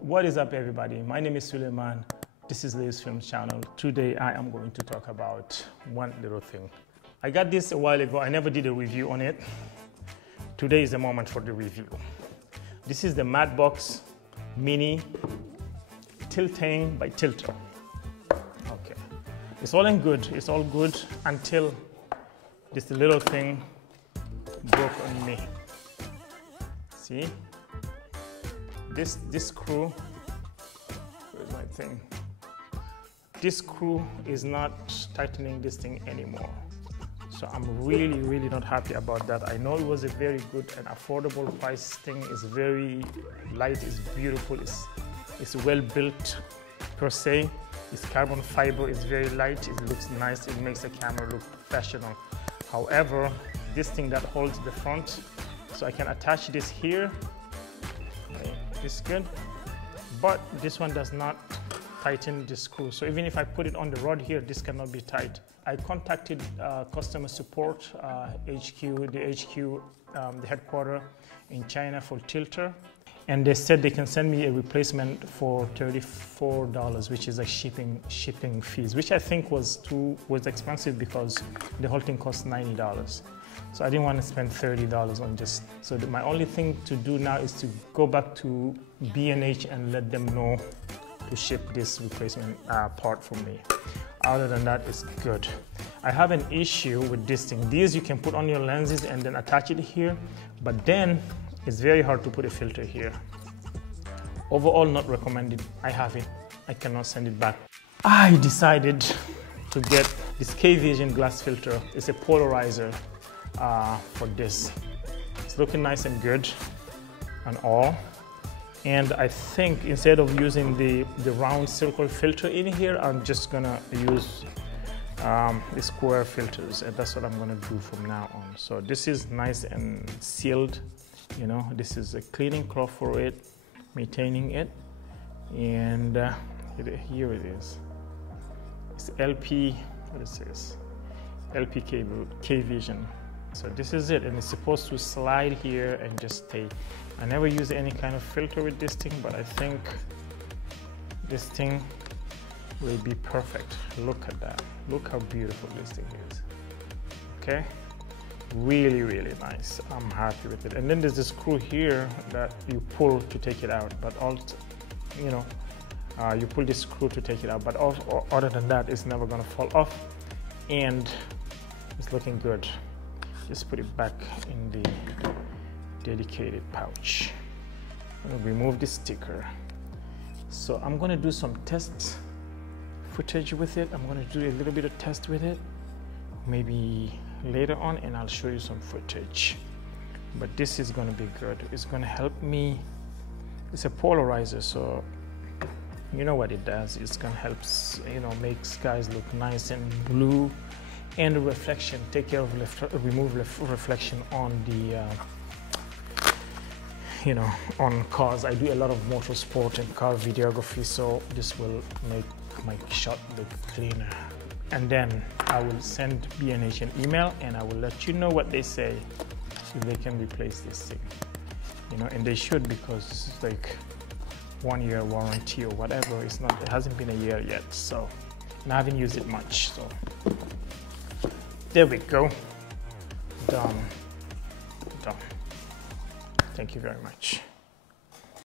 What is up, everybody? My name is Suleiman. This is Lee's Film Channel. Today I am going to talk about one little thing. I got this a while ago. I never did a review on it. Today is the moment for the review. This is the Matte Box Mini Tilta by Tilta. Okay, it's all in good. It's all good until this little thing broke on me. See? This screw, where's my thing? This screw is not tightening this thing anymore. So I'm really not happy about that. I know it was a very good and affordable price thing. It's very light, it's beautiful, it's well built per se. It's carbon fiber, it's very light, it looks nice, it makes the camera look professional. However, this thing that holds the front, so I can attach this here. It's good, but this one does not tighten the screw. So even if I put it on the rod here, this cannot be tight. I contacted customer support HQ, the headquarters in China for Tilta, and they said they can send me a replacement for $34, which is like shipping fees, which I think was expensive because the whole thing cost $90. So I didn't want to spend $30 on just, so my only thing to do now is to go back to B&H and let them know to ship this replacement part for me. Other than that, it's good. I have an issue with this thing. These you can put on your lenses and then attach it here, but then it's very hard to put a filter here. Overall, not recommended. I have it. I cannot send it back. I decided to get this Cavision glass filter. It's a polarizer for this. It's looking nice and good and all. And I think instead of using the round circle filter in here, I'm just gonna use the square filters, and that's what I'm gonna do from now on. So this is nice and sealed. You know, this is a cleaning cloth for it, maintaining it, and here it is. It's LP, what is this? LP Cavision. So this is it, and it's supposed to slide here and just stay. I never use any kind of filter with this thing, but I think this thing will be perfect. Look at that. Look how beautiful this thing is. Okay? Really nice. I'm happy with it. And then there's this screw here that you pull to take it out, but also, you know, you pull this screw to take it out, but also, other than that, it's never gonna fall off, and it's looking good. Just put it back in the dedicated pouch. I'm gonna remove the sticker. So I'm gonna do some test footage with it. I'm gonna do a little bit of test with it, maybe later on, and I'll show you some footage. But this is gonna be good. It's gonna help me. It's a polarizer, so you know what it does. It's gonna help, you know, make skies look nice and blue, and the reflection, take care of remove reflection on the you know, on cars. I do a lot of motorsport and car videography, so this will make my shot look cleaner. And then I will send B&H an email, and I will let you know what they say, if they can replace this thing. You know, and they should, because it's like 1 year warranty or whatever. It's not, it hasn't been a year yet, so, and I haven't used it much, so. There we go. Done. Thank you very much.